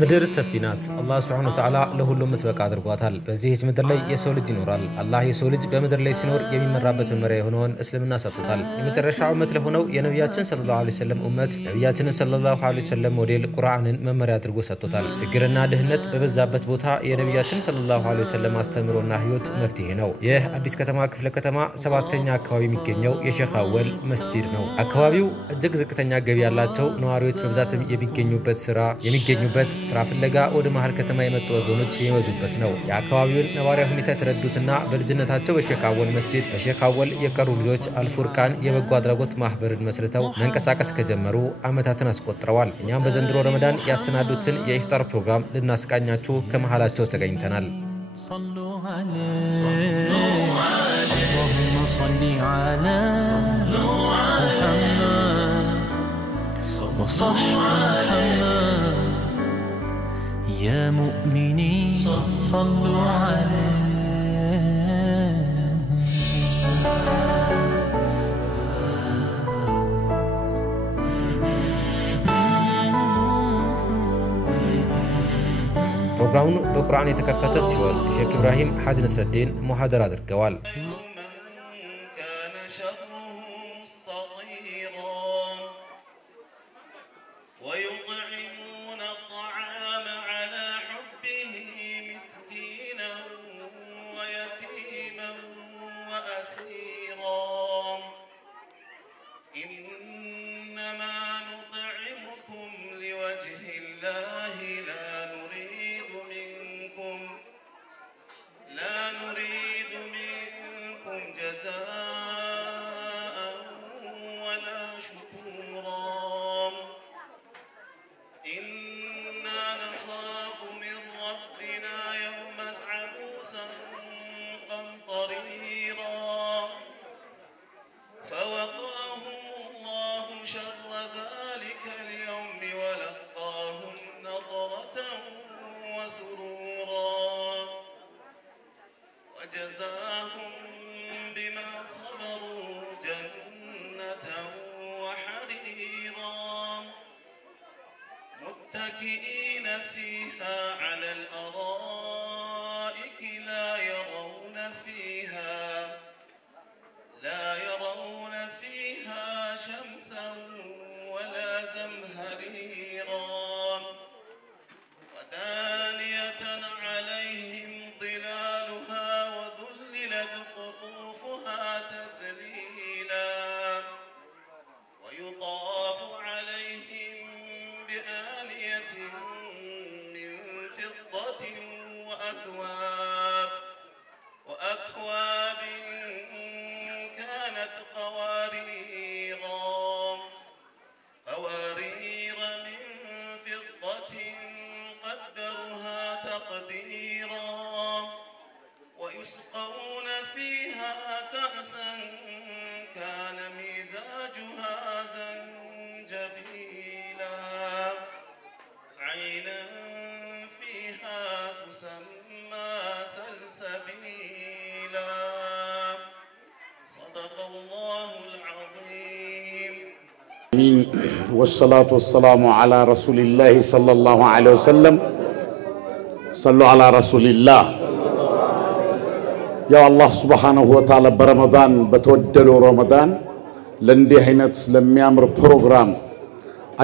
ምድር ሰፊ ናት አላህ Subhanahu Wa Ta'ala ለሁሉም ምትበቃ አድርጓታል በዚህች ምድር ላይ የሰው ልጅ ይኖራል አላህ የሰው ልጅ በምድር ላይ ሲኖር የሚመራበት መመሪያ የሆነውን እስልምና ሰጥቷል የመጨረሻው ኡመት ለሆነው የነብያችን ሰለላሁ ዐለይሂ ወሰለም ኡመት ነብያችን ሰለላሁ ዐለይሂ ወሰለም ሞዴል ቁርአንን መመሪያ አድርጎ ሰጥቷል ችግርና ድህነት በበዛበት ቦታ የነብያችን ሰለላሁ ዐለይሂ ወሰለም አስተምሮና ህይወት መፍትሄ ነው ይህ አዲስ ከተማ ክፍለ ከተማ 7ኛ አካባቢ የሚገኘው የሼኽ አወል መስጂድ ነው አካባቢው እጅግ ዝቅተኛ ገቢ ያላቸው ነዋሪዎች በብዛት የሚገኙበት ስራ ፍለጋ ወደ መሃል ከተማ የመጡ ወገኖች የሚወዙበት ነው የአካባቢውን ነዋሪያ ሁኔታ ተረዱትና በልጅነታቸው በሼኽ አወል መስጂድ በሼኽ አወል የቀሩ ልጆች አልፉርቃን የበጎ አድራጎት ማህበርን መስርተው መንቀሳቀስ ከጀመሩ አመታትን አስቆጥረዋል እኛም በዘንድሮ ረመዳን ያሰናዱትን የኢፍጣር ፕሮግራም ልናስቃኛችሁ ከመሃላቸው ተገኝተናል يا مؤمنين صلوا عليه ፕሮግራሙን በቁርአን የተከፈተ ሲሆን ሼኽ ኢብራሂም ሐጅ ነስረዲን ሙሐደራ አድርገዋል متكئين فيها على الأرائك لا يرون فيها شمسا ولا زمهريرا ودانية عليهم ظلالها وذللت قطوفها تذليلا ويطاف عليهم بآنية من فضة وأكواب كانت قوارير من فضة قدرها تقديرا ويسقون فيها كأسا كان مزاجها زنجبيلا عينا فيها تسمى سلسبيلا صدق الله العظيم والصلاة والسلام على رسول الله صلى الله عليه وسلم صلوا على رسول الله يا الله سبحانه وتعالى برمضان بتودلوا رمضان لندي هينت لم يامر بروجرام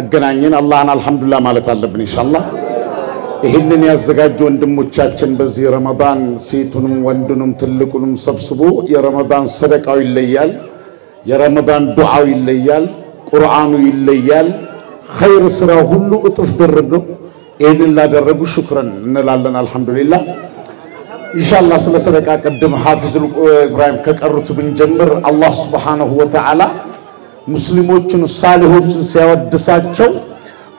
أجنانين الله أنا الحمد لله مالت الله بن إن شاء الله ይህንን ያዘጋጁ ወንድሞቻችን በዚህ ረመዳን ሴቱንም ወንዱንም ትልቁንም ሰብስቦ የረመዳን ሰደቃው ይለያል የረመዳን ዱዓው ይለያል ቁርአኑ ይለያል ኸይር ስራ ሁሉ እጥፍ ድርብ ይህንን ላደረጉ ሽክረን እንላለን አልহামዱሊላህ ኢንሻአላህ ስለ ሰደቃ ቀደም ሐፊዝ ኢብራሂም ከቀሩት ብንጀምር አላህ Subhanahu Wa Ta'ala ሙስሊሞችን ሳሊሆችን ሲያወድሳቸው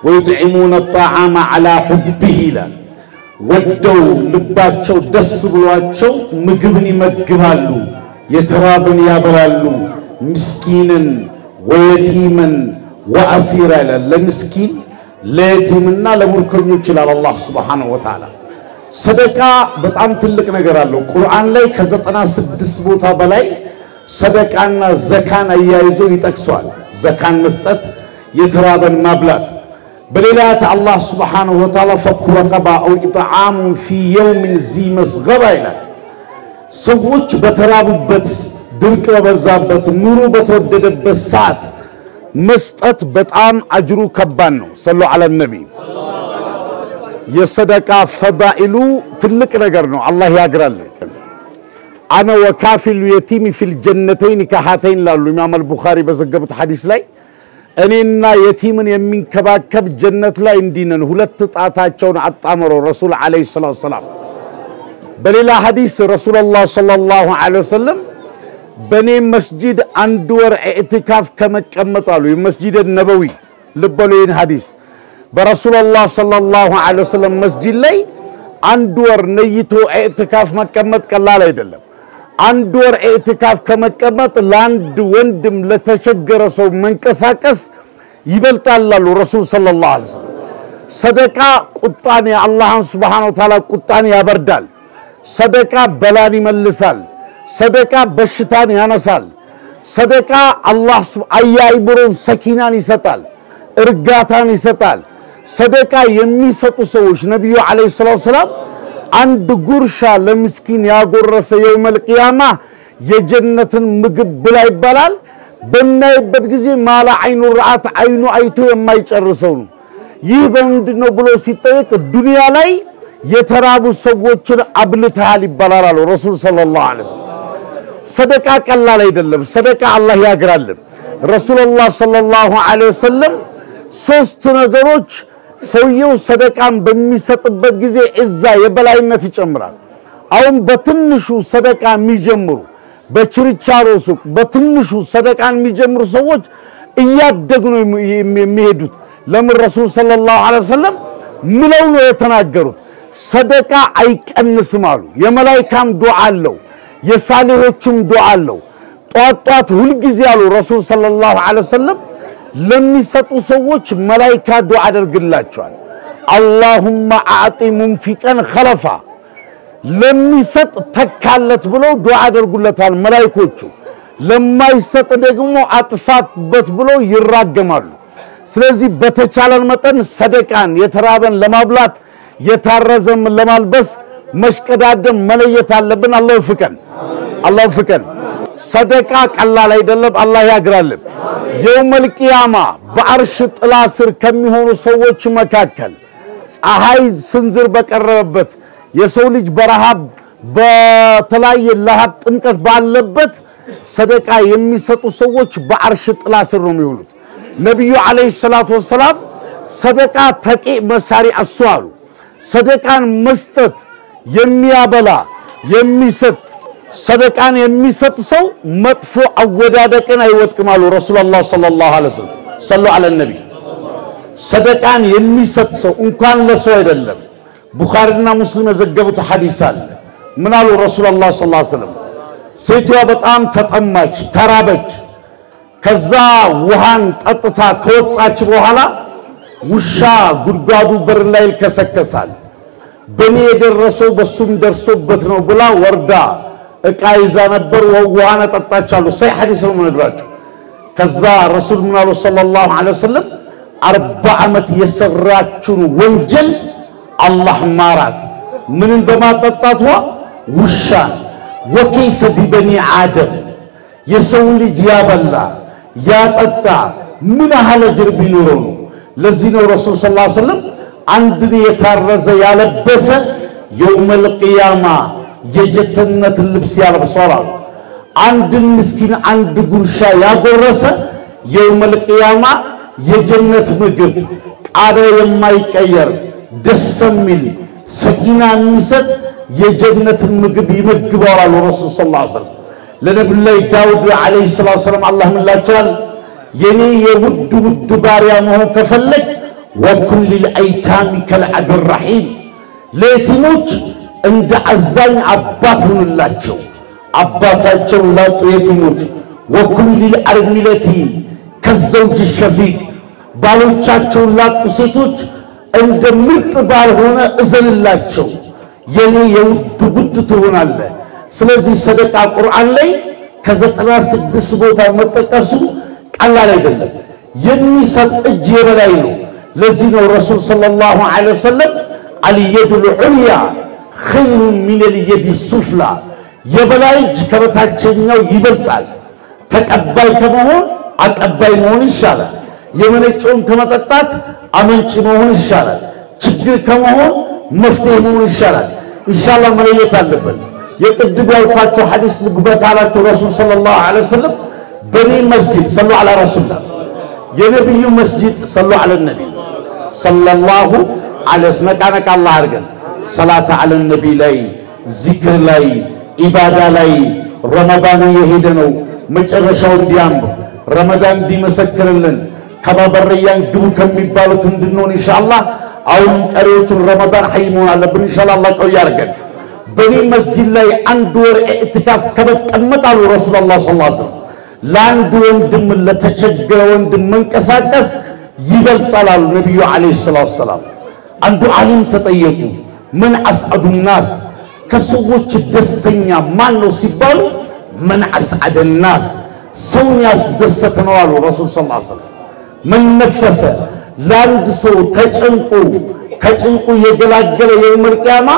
ويطعمون الطعام على حبه لا ودوا ልባቸው ደስ ብሏቸው ምግብን ይመግባሉ የተራበን ያበላሉ ምስኪንን ወየቲምን ወአሲራ ለምስኪን ለየቲምና ለሙርከኞች ይላል አላህ ሱብሓነሁ ወተዓላ። ሰደቃ በጣም ትልቅ ነገር አለው። ቁርአን ላይ ከ96 ቦታ በላይ ሰደቃና ዘካን አያይዞ ይጠቅሳል። ዘካን መስጠት፣ የተራበን ማብላት። በሌላ አላህ ሱብሓነሁ ወተዓላ ፈኩ ረቀባ አው ኢጥዓሙ ፊ የውሚን ዚ መስገባ ይላል። ሰዎች በተራቡበት ድርቅ በበዛበት ኑሮ በተወደደበት ሰዓት መስጠት በጣም አጅሩ ከባድ ነው። ሰሉ ዐለ ነብይ። የሰደቃ ፈዳኢሉ ትልቅ ነገር ነው። አላህ ያግራልን። አነ ወካፊሉ የቲም ፊል ጀነተይን ከሃተይን ላሉ ኢማም አልቡኻሪ በዘገቡት ሐዲስ ላይ እኔና የቲምን የሚንከባከብ ጀነት ላይ እንዲነን ሁለት ጣታቸውን አጣመረው ረሱል አለይሂ ሰላቱ ሰላም። በሌላ ሐዲስ ረሱላህ ሰለላሁ ዐለይሂ ወሰለም በኔ መስጂድ አንድ ወር ኢዕቲካፍ ከመቀመጣሉ የመስጂድ ነበዊ ልበሉኝ ሐዲስ በረሱላህ ሰለላሁ ዐለይሂ ወሰለም መስጂድ ላይ አንድ ወር ነይቶ ኢዕቲካፍ መቀመጥ ቀላል አይደለም። አንድ ወር ኢዕቲካፍ ከመቀመጥ ለአንድ ወንድም ለተቸገረ ሰው መንቀሳቀስ ይበልጣል አሉ ረሱል ሰለላሁ ዐለይሂ ወሰለም። ሰደቃ ቁጣን የአላህን ሱብሓነሁ ወተዓላ ቁጣን ያበርዳል። ሰደቃ በላን ይመልሳል። ሰደቃ በሽታን ያነሳል። ሰደቃ አላህ አያይብሩን ሰኪናን ይሰጣል፣ እርጋታን ይሰጣል። ሰደቃ የሚሰጡ ሰዎች ነብዩ አለይሂ ሰላቱ ሰላም አንድ ጉርሻ ለምስኪን ያጎረሰ የውመል ቂያማ የጀነትን ምግብ ብላ ይባላል። በማይበት ጊዜ ማላ አይኑ ረአት አይኑ አይቶ የማይጨርሰው ነው። ይህ በእንድነው ብሎ ሲጠየቅ ዱንያ ላይ የተራቡ ሰዎችን አብልተሃል ይባላል አሉ ረሱል ሰለላሁ ዐለይሂ ወሰለም። ሰደቃ ቀላል አይደለም። ሰደቃ አላህ ያግራልን። ረሱላህ ሰለላሁ ዐለይሂ ወሰለም ሶስት ነገሮች ሰውየው ሰደቃን በሚሰጥበት ጊዜ እዛ የበላይነት ይጨምራል። አሁን በትንሹ ሰደቃ የሚጀምሩ በችርቻሮ ሱቅ በትንሹ ሰደቃን የሚጀምሩ ሰዎች እያደጉ ነው የሚሄዱት። ለምን ረሱል ሰለላሁ ዐለይሂ ወሰለም ምለው ነው የተናገሩት? ሰደቃ አይቀንስም አሉ። የመላእክታም ዱዓ አለው፣ የሳሊሆችም ዱዓ አለው። ጧጧት ሁሉ ጊዜ አሉ ረሱል ሰለላሁ ዐለይሂ ወሰለም ለሚሰጡ ሰዎች መላእክታ ዱዓ አድርግላቸዋል። አላሁመ አዕጢ ሙንፊቀን ኸለፋ፣ ለሚሰጥ ተካለት ብለው ዱዓ አድርጉለታል መላእክቶቹ። ለማይሰጥ ደግሞ አጥፋበት ብለው ይራገማሉ። ስለዚህ በተቻለን መጠን ሰደቃን የተራበን ለማብላት የታረዘም ለማልበስ መሽቀዳደም መለየት አለብን። አላህ ይፍቀን፣ አላህ ይፍቀን። ሰደቃ ቀላል አይደለም። አላህ ያግራልን። የውመል ቂያማ በአርሽ ጥላ ስር ከሚሆኑ ሰዎች መካከል ፀሐይ ስንዝር በቀረበበት የሰው ልጅ በረሃብ በተለያየ ለሃብ ጥምቀት ባለበት ሰደቃ የሚሰጡ ሰዎች በአርሽ ጥላ ስር ነው የሚሆኑት። ነብዩ አለይሂ ሰላቱ ወሰላም ሰደቃ ተቂ መሳሪ አስዋሉ። ሰደቃን መስጠት የሚያበላ የሚሰጥ ሰደቃን የሚሰጥ ሰው መጥፎ አወዳደቅን አይወጥቅም አሉ ረሱላህ ሰለላሁ ዐለይሂ ወሰለም። ሰሉ ዐለ ነብይ። ሰደቃን የሚሰጥ ሰው እንኳን ለሰው አይደለም ቡኻሪና ሙስሊም የዘገቡት ሐዲስ አለ። ምን አሉ ረሱላህ ሰለላሁ ዐለይሂ ወሰለም? ሴትዋ በጣም ተጠማች፣ ተራበች። ከዛ ውሃን ጠጥታ ከወጣች በኋላ ውሻ ጉድጓዱ በር ላይ ይከሰከሳል። በኔ የደረሰው በሱም ደርሶበት ነው ብላ ወርዳ እቃ ይዛ ነበር ውሃን ጠጣቻሉ። ሰይ ሐዲስ ነው የምነግራችሁ። ከዛ ረሱል ምን አሉ ሰለላሁ ዐለይሂ ወሰለም 40 ዓመት የሰራችውን ወንጀል አላህ ማራት። ምን በማጠጣቷ ውሻን። ወከይፈ ቢበኒ አደም፣ የሰው ልጅ ያበላ ያጠጣ ምን ያህል አጅር ቢኖረው ነው? ለዚህ ነው ረሱል ሰለላሁ ዐለይሂ ወሰለም አንድን የታረዘ ያለበሰ የውመል ቂያማ የጀነት ልብስ ያለብሰዋል። አንድን ምስኪን አንድ ጉርሻ ያጎረሰ የውመል ቂያማ የጀነት ምግብ ቃዳ የማይቀየር ደስ የሚል ሰኪና የሚሰጥ የጀነት ምግብ ይመግባሉ ረሱል ሰለላሁ ዐለይሂ ወሰለም። ለነብዩ ዳውድ አለይሂ ሰላቱ ወሰለም አላህ ምን ላቸዋል? የኔ የውድ ውድ ባሪያ መሆን ከፈለግ ወኩል ለአይታሚ ከልዐብ ረሒም፣ ለየቲሞች እንደ አዛኝ አባት ሁንላቸው፣ አባታቸው ላጡ የቲሞች። ወኩል ለአርሚለቲ ከዘውጅ ሸፊቅ፣ ባሎቻቸውን ላጡ ሴቶች እንደ ምርጥ ባል ሆነ እዘንላቸው የኔ የውድ ጉድ ትሆናለህ። ስለዚህ ሰደቃ ቁርአን ላይ ከ96 ቦታ መጠቀሱ ቀላል አይደለም። የሚሰጥ እጅ የበላይ ነው። ለዚህ ነው ረሱል ሰለላሁ ዐለይሂ ወሰለም አልየዱል ዑልያ ኸይሩ ሚነል የዲ ሱፍላ የበላይ እጅ ከበታችኛው ይበልጣል። ተቀባይ ከመሆን አቀባይ መሆን ይሻላል። የመነጨውን ከመጠጣት አመንጭ መሆን ይሻላል። ችግር ከመሆን መፍትሄ መሆን ይሻላል። ኢንሻአላህ መለየት አለብን። የቅድም ያልኳቸው ሐዲስ ልግበታላቸው ረሱል ሰለላሁ ዐለይሂ ወሰለም በኒ መስጂድ ሰሉ ዐላ ረሱላ የነብዩ መስጂድ ሰሉ ዐለ ነብይ ሰለላሁ ዐለይሂ መቃነቃ አላህ አድርገን ሰላተ ዐለ ነብይ ላይ ዚክር ላይ ኢባዳ ላይ ረመዳን የሄደ ነው መጨረሻው እንዲያምር ረመዳን እንዲመሰክርልን ከበበረያን ግቡ ከሚባሉት እንድንሆን ኢንሻአላህ አሁን ቀሪዎቹን ረመዳን ሐይሙን አለብን ኢንሻአላህ አላህ ቀው ያርገን። በኒ መስጂድ ላይ አንድ ወር ኢዕቲካፍ ከመቀመጣሉ ረሱላህ ሰለላሁ ዐለይሂ ወሰለም ለአንድ ወንድም ለተቸገረ ወንድም መንቀሳቀስ ይበልጣሉ ነብዩ አለይሂ ሰላቱ ሰላም። አንዱ ዓሊም ተጠየቁ ምን አስዐዱ الناس ከሰዎች ደስተኛ ማን ነው ሲባሉ ምን አስዐደ الناس ሰውን ያስደሰተ ነው አሉ ረሱል ሰለላሁ ዐለይሂ ወሰለም። ምን ነፈሰ ለአንድ ሰው ተጨንቆ ከጭንቁ የገላገለ የውመል ቂያማ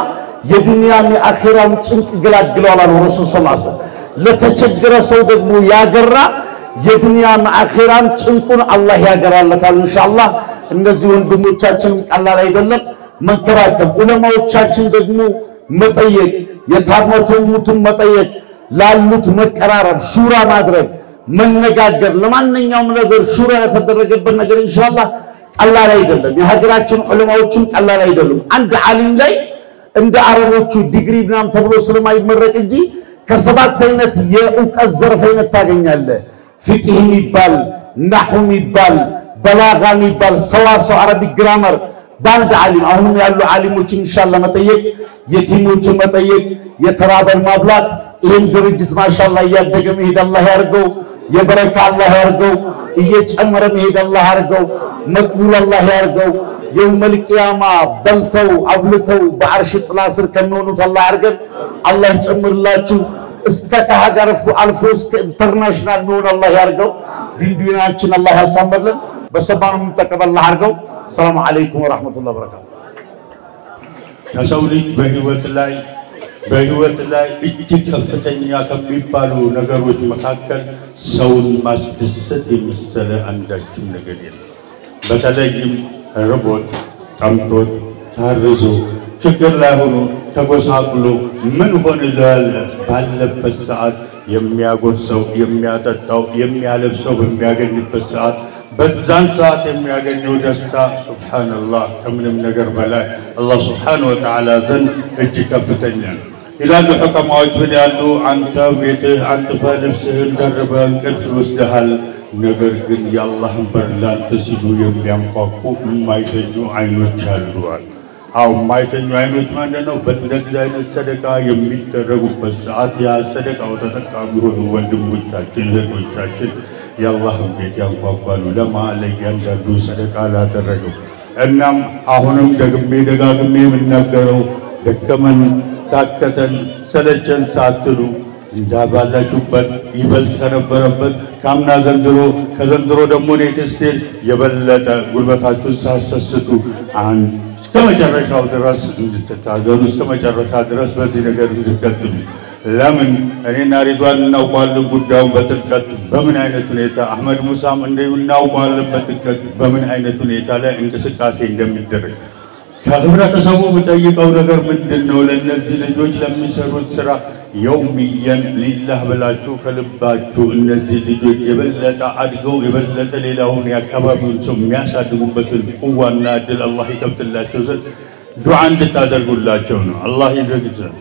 የዱንያም የአኺራም ጭንቅ ገላግለዋል አሉ ረሱል ሰለላሁ ዐለይሂ ወሰለም። ለተቸገረ ሰው ደግሞ ያገራ የዱንያም አኺራም ጭንቁን አላህ ያገራለታል ኢንሻአላህ። እነዚህ ወንድሞቻችን ቀላል አይደለም መንከራከብ። ዑለማዎቻችን ደግሞ መጠየቅ የታመቱን መጠየቅ ላሉት መቀራረብ ሹራ ማድረግ መነጋገር ለማንኛውም ነገር ሹራ የተደረገበት ነገር ኢንሻአላህ ቀላል አይደለም። የሀገራችን ዑለማዎችን ቀላል አይደሉም። አንድ ዓሊም ላይ እንደ አረቦቹ ዲግሪ ምናምን ተብሎ ስለማይመረቅ እንጂ ከሰባት አይነት የእውቀት ዘርፍ አይነት ታገኛለህ። ፍቅህ የሚባል ነህው የሚባል በላጋ የሚባል ሰዋሰው አረቢክ ግራመር ባንድ ዓሊም አሁንም ያሉ ዓሊሞችን ኢንሻአላህ መጠየቅ የቲሞችን መጠየቅ የተራበን ማብላት ይሄን ድርጅት ማሻአላህ እያደገ መሄድ አላህ ያርገው። የበረካ አላህ ያርገው። እየጨመረ መሄድ አላህ ያርገው። መቅቡል አላህ ያርገው። የውመል ቂያማ በልተው አብልተው በአርሽ ጥላ ስር ከሚሆኑት አላህ ያርገን። አላህ ይጨምርላችሁ። እስከ ከሀገር አልፎ እስከ ኢንተርናሽናል ነው አላህ ያርገው። ዲናችን አላህ ያሳምርልን። በሰባኑ ተቀበል አላህ ያርገው። ሰላም አለይኩም ወራህመቱላሂ ወበረካቱ። ከሰው ልጅ በህይወት ላይ እጅግ ከፍተኛ ከሚባሉ ነገሮች መካከል ሰውን ማስደሰት የመሰለ አንዳችም ነገር የለም። በተለይም ርቦት ጠምቶት ታርዞ ችግር ላይ ሆኖ ተጎሳቁሎ ምን ሆነ ባለበት ሰዓት የሚያጎርሰው የሚያጠጣው የሚያለብሰው በሚያገኝበት ሰዓት በዛን ሰዓት የሚያገኘው ደስታ ሱብሃንአላህ ከምንም ነገር በላይ አላህ ሱብሃነሁ ወተዓላ ዘንድ እጅግ ከፍተኛ ነው። ይላሉ ሑከማዎች ምን ያሉ አንተ ቤትህ አንጥፈህ ልብስህን ደርበህ እንቅልፍ ይወስድሃል። ነገር ግን የአላህን በር ላንተ ሲሉ የሚያንኳኩ የማይተኙ አይኖች አሉ። አዎ የማይተኙ አይኖች ማለት ነው። በእንደዚህ አይነት ሰደቃ የሚደረጉበት ሰዓት ያ ሰደቃው ተጠቃሚ የሆኑ ወንድሞቻችን እህቶቻችን የአላህን ቤት ያንኳኳሉ ለእያንዳንዱ ሰደቃ ላደረገው። እናም አሁንም ደጋግሜ የምናገረው ደከመን ታከተን ሰለቸን ሳትሉ እንዳባላችሁበት ይበልጥ ከነበረበት ካምና ዘንድሮ ከዘንድሮ ደግሞ ኔክስቴል የበለጠ ጉልበታችሁን ሳሰስቱ እስከ መጨረሻው ድረስ እንድትታገሉ እስከ መጨረሻ ድረስ በዚህ ነገር እንድትቀጥሉ። ለምን እኔና ሪድዋን እናውቀዋለን ጉዳዩን በጥልቀት በምን አይነት ሁኔታ አህመድ ሙሳም እናውቀዋለን በጥልቀት በምን አይነት ሁኔታ ላይ እንቅስቃሴ እንደሚደረግ። ከህብረተሰቡ የምጠይቀው ነገር ምንድነው? ለእነዚህ ልጆች ለሚሰሩት ስራ የውሚየን ሊላህ ብላችሁ ከልባችሁ እነዚህ ልጆች የበለጠ አድገው የበለጠ ሌላውን የአካባቢውን ሰው የሚያሳድጉበትን ቁዋና እድል አላህ ይከፍትላቸው ዘንድ ዱዓ እንድታደርጉላቸው ነው። አላህ ይዘግዛል።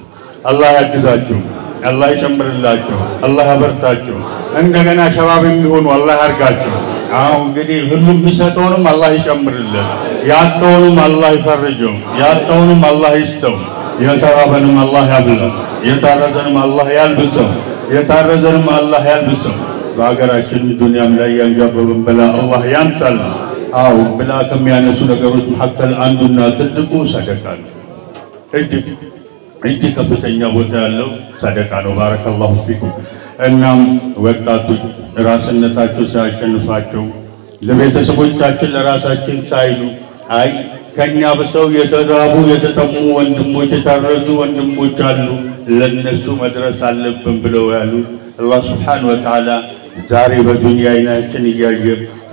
አላህ ያግዛችሁ። አላህ ይጨምርላችሁ። አላህ ያበርታችሁ። እንደገና ሸባብ የሚሆኑ አላህ ያርጋችሁ። አሁን እንግዲህ ሁሉም የሚሰጠውንም አላህ ይጨምርልን። ያጣውንም አላህ ይፈርጀው። ያጣውንም አላህ ይስጠው። የተራበንም አላህ ያብላው። የታረዘንም አላህ ያልብሰው። የታረዘንም አላህ ያልብሰው። በሀገራችን ዱንያም ላይ ያንዣበበን በላ አላህ ያንሳልን። አው ብላ ከሚያነሱ ነገሮች መካከል አንዱና ትልቁ ሰደቃ ነው። እጅ ከፍተኛ ቦታ ያለው ሰደቃ ነው። ባረከላሁ ፊኩም። እናም ወጣቶች ራስነታቸው ሳያሸንፋቸው ለቤተሰቦቻችን ለራሳችን ሳይሉ አይ ከኛ በሰው የተራቡ የተጠሙ ወንድሞች የታረዙ ወንድሞች አሉ ለነሱ መድረስ አለብን ብለው ያሉ አላህ Subhanahu Wa Ta'ala ዛሬ በዱንያ አይናችን እያየ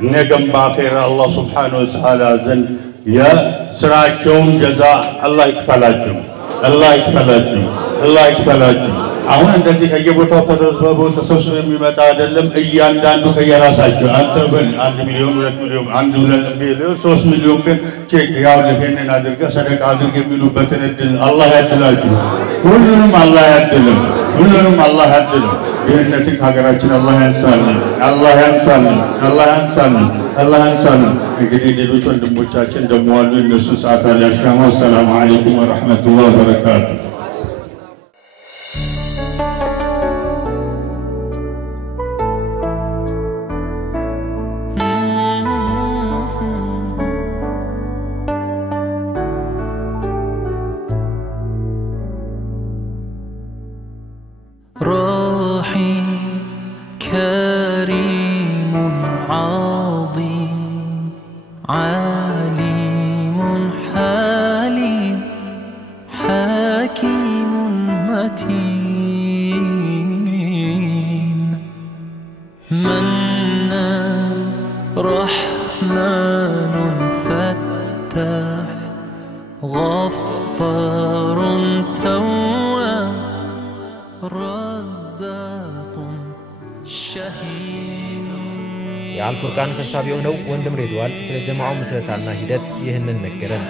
ነገም በአኺራ አላህ Subhanahu Wa Ta'ala ዘንድ የሥራቸውን ጀዛ አላህ ይክፈላቸው። አላህ ይክፈላቸው። አሁን እንደዚህ ከየቦታው ተሰብስቦ የሚመጣ አይደለም። እያንዳንዱ ከየራሳቸው አንተ በል 1 ሚሊዮን 2 ሚሊዮን 1 ሚሊዮን 3 ሚሊዮን ግን ቼክ ያው ለሄንን አድርገ ሰደቃ አድርገ የሚሉበትን እድል አላህ ያድላችሁ። ሁሉንም አላህ ያድልም። ድህነትን ከሀገራችን አላህ ያንሳልን። እንግዲህ ሌሎች ወንድሞቻችን ደግሞ አሉ። እነሱ ሰዓት አልያሻማ። ሰላም አለይኩም ወራህመቱላሂ ወበረካቱ። كريم عظيم عليم حليم حكيم متين منان رحمن فتاح غفار تواب رزاق شهيد የአልፉርቃን ሰብሳቢ የሆነው ወንድም ሬድዋን ስለ ጀማዓው ምስረታና ሂደት ይህንን ነገረን።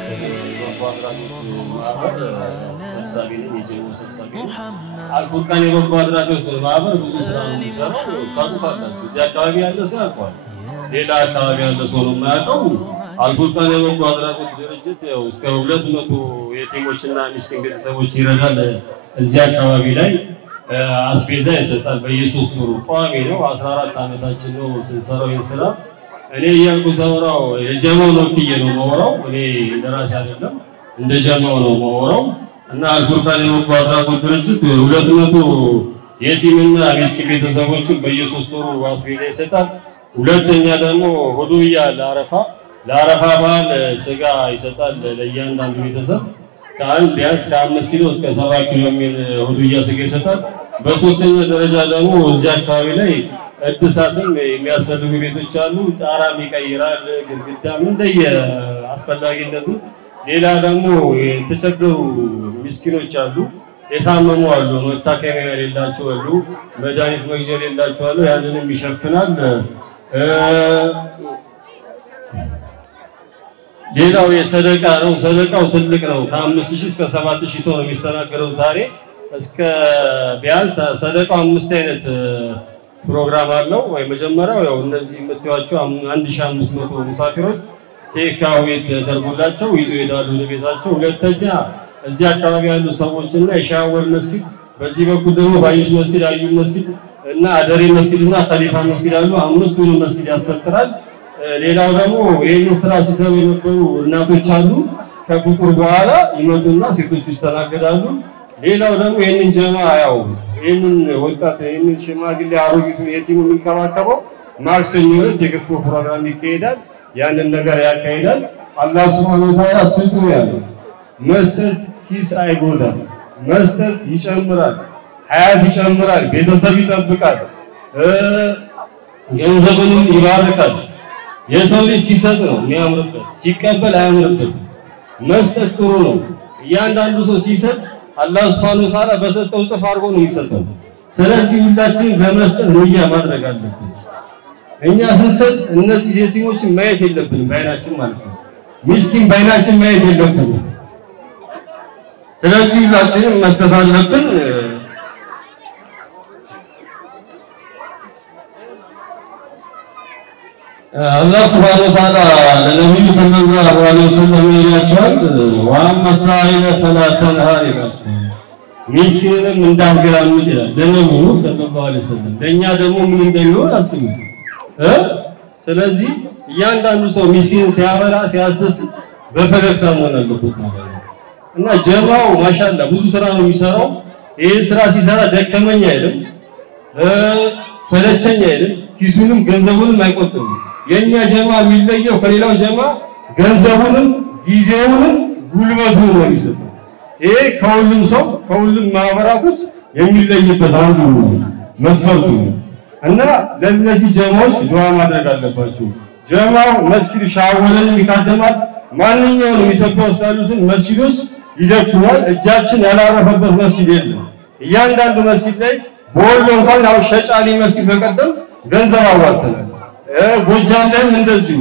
አልፉርቃን የበጎ አድራጎት ማህበር ብዙ ስራ ነው የሚሰራው። ታውቁታላችሁ። እዚህ አካባቢ ያለ ሰው ያውቃል። ሌላ አካባቢ ያለ ሰው ነው የማያውቀው። አልፉርቃን የበጎ አድራጎት ድርጅት ያው እስከ 200 የቲሞችና ምስኪን ቤተሰቦች ይረዳል። እዚህ አካባቢ ላይ አስቤዛ ይሰጣል። በየሶስት ወሩ ቋሚ ነው። 14 አመታችን ነው ስንሰራው ይስራ። እኔ ያልኩ ሰራው የጀማው ነው ነው ማወራው። እኔ እንደራሴ አይደለም እንደ ጀማው ነው ማወራው። እና አልፉርቃን የበጎ አድራጎት ድርጅት 200 የቲምና ምስኪን ቤተሰቦችን በየሶስት ወሩ አስቤዛ ይሰጣል። ሁለተኛ ደግሞ ሁዱያ ለአረፋ በዓል ስጋ ይሰጣል ለእያንዳንዱ ቤተሰብ ከአንድ ቢያንስ ከ5 ኪሎ እስከ 7 ኪሎ የሚል ሁዱያ ስጋ ይሰጣል። በሶስተኛ ደረጃ ደግሞ እዚህ አካባቢ ላይ እድሳትም የሚያስፈልጉ ቤቶች አሉ። ጣራም ይቀይራል፣ ግድግዳም እንደየ አስፈላጊነቱ። ሌላ ደግሞ የተቸገሩ ምስኪኖች አሉ፣ የታመሙ አሉ፣ መታከሚያ የሌላቸው አሉ፣ መድኃኒት መግዣ የሌላቸው አሉ። ያንንም ይሸፍናል። ሌላው የሰደቃ ነው። ሰደቃው ትልቅ ነው። ከ5000 እስከ 7000 ሰው ነው የሚስተናገረው ዛሬ እስከ ቢያንስ ሰደቃው 5 አይነት ፕሮግራም አለው። ወይ መጀመሪያው ያው እነዚህ የምትዋቸው 1500 ሙሳፊሮች ቴካዌ ተደርጎላቸው ይዞ ይሄዳሉ ለቤታቸው። ሁለተኛ እዚህ አካባቢ ያሉ ሰዎችና የሻወር መስጊድ፣ በዚህ በኩል ደግሞ ባይሽ መስጊድ፣ አዩብ መስጊድ እና አደሬ መስጊድና ኸሊፋ መስጊድ አሉ። 5ቱን መስጊድ ያስፈጥራል። ሌላው ደግሞ ይሄን ስራ ሲሰሩ የነበሩ እናቶች አሉ። ከፍጡር በኋላ ይመጡና ሴቶች ይስተናገዳሉ። ሌላው ደግሞ ይሄንን ጀማ ያው ይሄንን ወጣት ይሄንን ሽማግሌ አሮጊቱን የቲሙን የሚንከባከበው ማክሰኞ ዕለት የክፍሉ ፕሮግራም ይካሄዳል። ያንን ነገር ያካሂዳል። አላህ Subhanahu Wa Ta'ala ስጡ ያለው መስጠት ኪስ አይጎዳም፣ መስጠት ይጨምራል፣ ሀያት ይጨምራል፣ ቤተሰብ ይጠብቃል፣ ገንዘብንም ይባርካል። የሰው ልጅ ሲሰጥ ነው የሚያምርበት፣ ሲቀበል አያምርበትም። መስጠት ጥሩ ነው። እያንዳንዱ ሰው ሲሰጥ አላህ Subhanahu Wa Ta'ala በሰጠው ጥፍ አድርጎ ነው የሚሰጠው። ስለዚህ ሁላችንም በመስጠት ንያ ማድረግ አለብን። እኛ ስንሰጥ እነዚህ የቲሞችን ማየት የለብንም ባይናችን ማለት ነው። ምስኪን ባይናችን ማየት የለብንም። ስለዚህ ሁላችንም መስጠት አለብን። አላህ Subhanahu Wa Ta'ala ለነብዩ ሰለላሁ ዐለይሂ ወሰለም ይላቸዋል ወአማ ሳኢለ ፈላ ተንሃር ይላቸዋል። ምስኪንም እንዳትገላምጥ ይላል ለነብዩ ሰለላሁ ዐለይሂ ወሰለም። ለኛ ደግሞ ምን እንደሚሆን አስቡ። ስለዚህ እያንዳንዱ ሰው ሚስኪን ሲያበላ ሲያስደስት በፈገግታ መሆን አለበት ማለት ነው እና ጀማው ማሻአላ ብዙ ስራ ነው የሚሰራው ይሄ ስራ ሲሰራ ደከመኝ አይደለም ሰለቸኝ አይደለም ኪሱንም ገንዘቡንም አይቆጥም የኛ ጀማ የሚለየው ከሌላው ጀማ ገንዘቡንም ጊዜውንም ጉልበቱንም ነው የሚሰጠው ይሄ ከሁሉም ሰው ከሁሉም ማህበራቶች የሚለይበት አንዱ መስፈርቱ እና ለነዚህ ጀማዎች ዱዓ ማድረግ አለባችሁ ጀማው መስጊድ ሻወልን ይካደማል ማንኛውንም ኢትዮጵያ ውስጥ ያሉትን መስጊዶች ይደክማል እጃችን ያላረፈበት መስጊድ የለም እያንዳንዱ መስጊድ ላይ በወሎ እንኳን ያው ሸጫሊ መስጊድ በቀደም ገንዘብ አዋጥተናል ጎጃም ላይም እንደዚሁ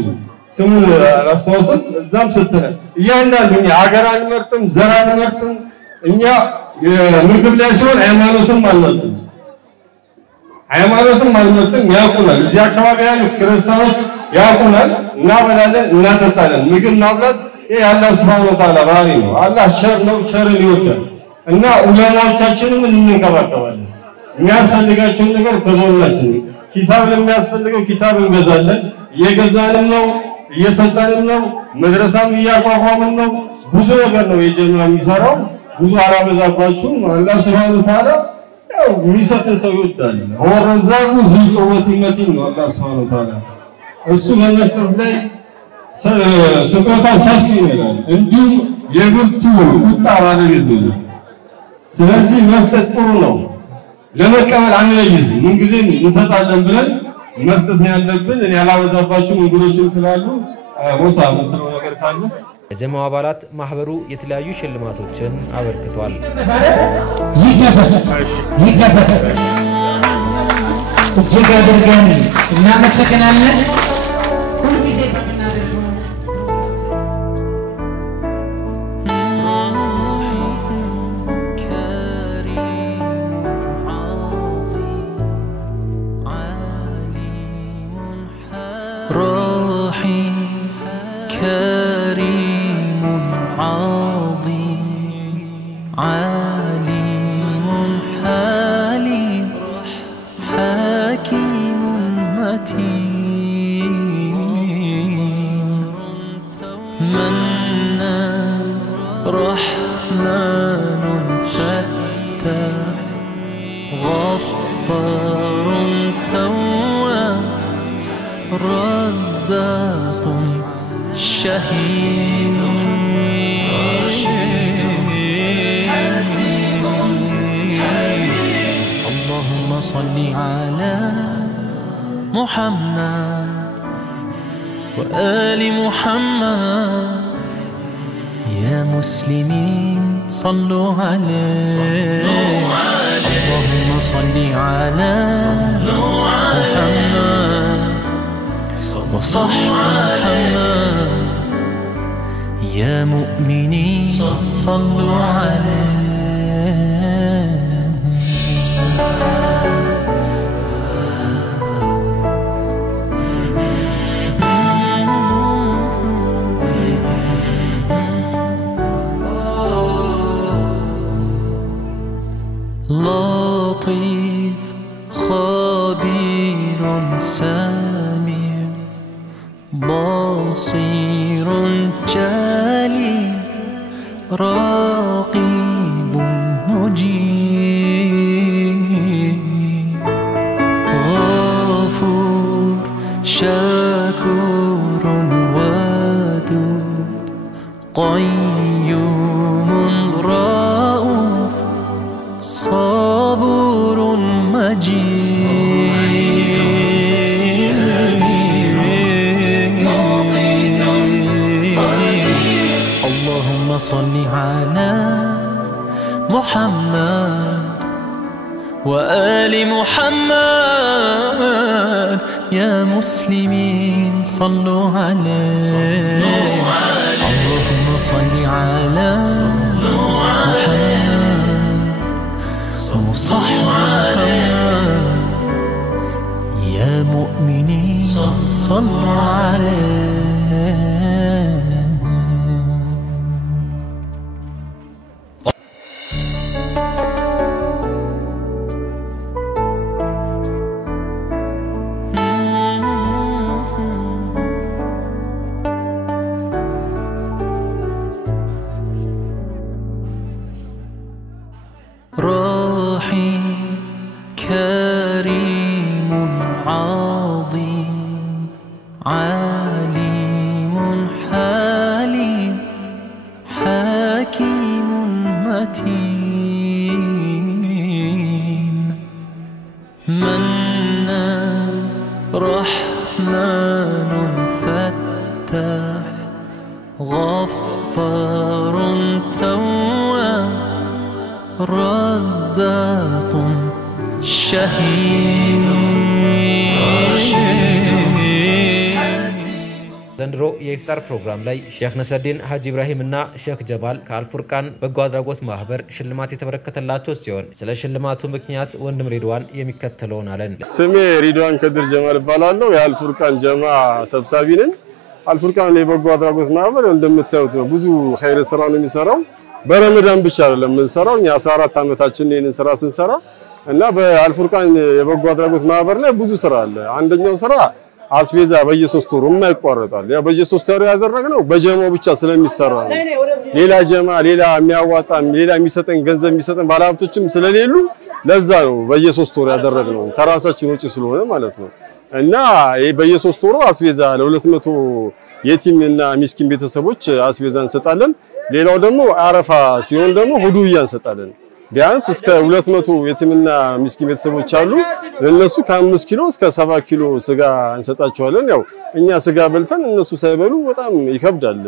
ስሙን አላስታውስም እዛም ስትነ እያንዳንዱ ሀገራን መርጥም ዘራን መርጥም እኛ የምግብ ላይ ሲሆን ሃይማኖትም አልመርጥም ያውቁናል እዚህ አካባቢ ያሉ ክርስቲያኖች ያውቁናል እናበላለን እናጠጣለን ምግብ ማብላት ይሄ አላህ Subhanahu Wa Ta'ala ባህሪ ነው አላህ ቸር ነው ቸርን ይወዳል እና ዑለማዎቻችንን እንንከባከባለን የሚያስፈልጋቸውን ነገር በጎናችን ኪታብ ለሚያስፈልገው ኪታብ እንገዛለን እየገዛንም ነው እየሰጠንም ነው መድረሳም እያቋቋምን ነው ብዙ ነገር ነው የጀማ የሚሰራው ብዙ አላበዛባችሁም አላህ Subhanahu Wa Ta'ala ያው የሚሰጥን ሰው ይወዳል ወረዛቁ ዝልቀወት ይመቲን ነው አላህ Subhanahu Wa Ta'ala እሱ በመስጠት ላይ ስጦታው ሰፊ ነው እንዲሁ የብርቱ ቁጣ ባለቤት ነው ስለዚህ መስጠት ጥሩ ነው ለመቀበል አንለይዝ ምን ጊዜ እንሰጣለን ብለን መስጠት ያለብን እኔ ያላበዛባችሁ እንግዶችን ስላሉ ሞሳ ምትለው ነገር ካለ የጀማው አባላት ማህበሩ የተለያዩ ሽልማቶችን አበርክቷል ይገበት እጅግ አድርገን እናመሰግናለን ሁሉ ጊዜ በመናደርገው روحي كريم عظيم عليم حليم حكيم متين منان رحمن فتاح غفار تواب رزاق شهيد اللهم صل على محمد وآل محمد يا مسلمين صلوا عليه اللهم صل على محمد وصح محمد يا مؤمنين صلوا عليه لطيف خبير سميع بصير جليل رقيب مجيب غفور شكور ودود قيوم رؤوف صبور مجيد اللهم صل على محمد وآل محمد يا مسلمين صلوا عليه اللهم صل على محمد وصح محمد يا مؤمنين صلوا عليه متين منان رحمن فتاح غفار تواب رزاق شهيد ዘንድሮ የኢፍጣር ፕሮግራም ላይ ሼክ ነሰዲን ሐጂ ኢብራሂም እና ሼክ ጀባል ከአልፉርቃን በጎ አድራጎት ማህበር ሽልማት የተበረከተላቸው ሲሆን ስለ ሽልማቱ ምክንያት ወንድም ሪድዋን የሚከተለውን አለን። ስሜ ሪድዋን ከድር ጀማል እባላለሁ። የአልፉርቃን ጀማ ሰብሳቢ ነኝ። አልፉርቃን የበጎ አድራጎት ማህበር እንደምታዩት ነው ብዙ ኸይር ስራ ነው የሚሰራው። በረመዳን ብቻ አይደለም የምንሰራው። እኛ 14 ዓመታችን ይሄን ስራ ስንሰራ እና በአልፉርቃን የበጎ አድራጎት ማህበር ላይ ብዙ ስራ አለ። አንደኛው ስራ አስቤዛ በየ3 ወሩ የማይቋረጣል። ያ በየ3 ወሩ ያደረግነው በጀማው ብቻ ስለሚሰራ ነው። ሌላ ጀማ ሌላ የሚያዋጣ ሌላ የሚሰጠን ገንዘብ የሚሰጠን ባለሀብቶችም ስለሌሉ ለዛ ነው በየ3 ወሩ ያደረግነው ከራሳችን ወጪ ስለሆነ ማለት ነው። እና በየ3 ወሩ አስቤዛ ለ200 የቲምና ሚስኪን ቤተሰቦች አስቤዛ እንሰጣለን። ሌላው ደግሞ አረፋ ሲሆን ደግሞ ሁዱያ እንሰጣለን። ቢያንስ እስከ 200 የቲምና ሚስኪን ቤተሰቦች አሉ። ለነሱ ከ5 ኪሎ እስከ 7 ኪሎ ስጋ እንሰጣቸዋለን። ያው እኛ ስጋ በልተን እነሱ ሳይበሉ በጣም ይከብዳል።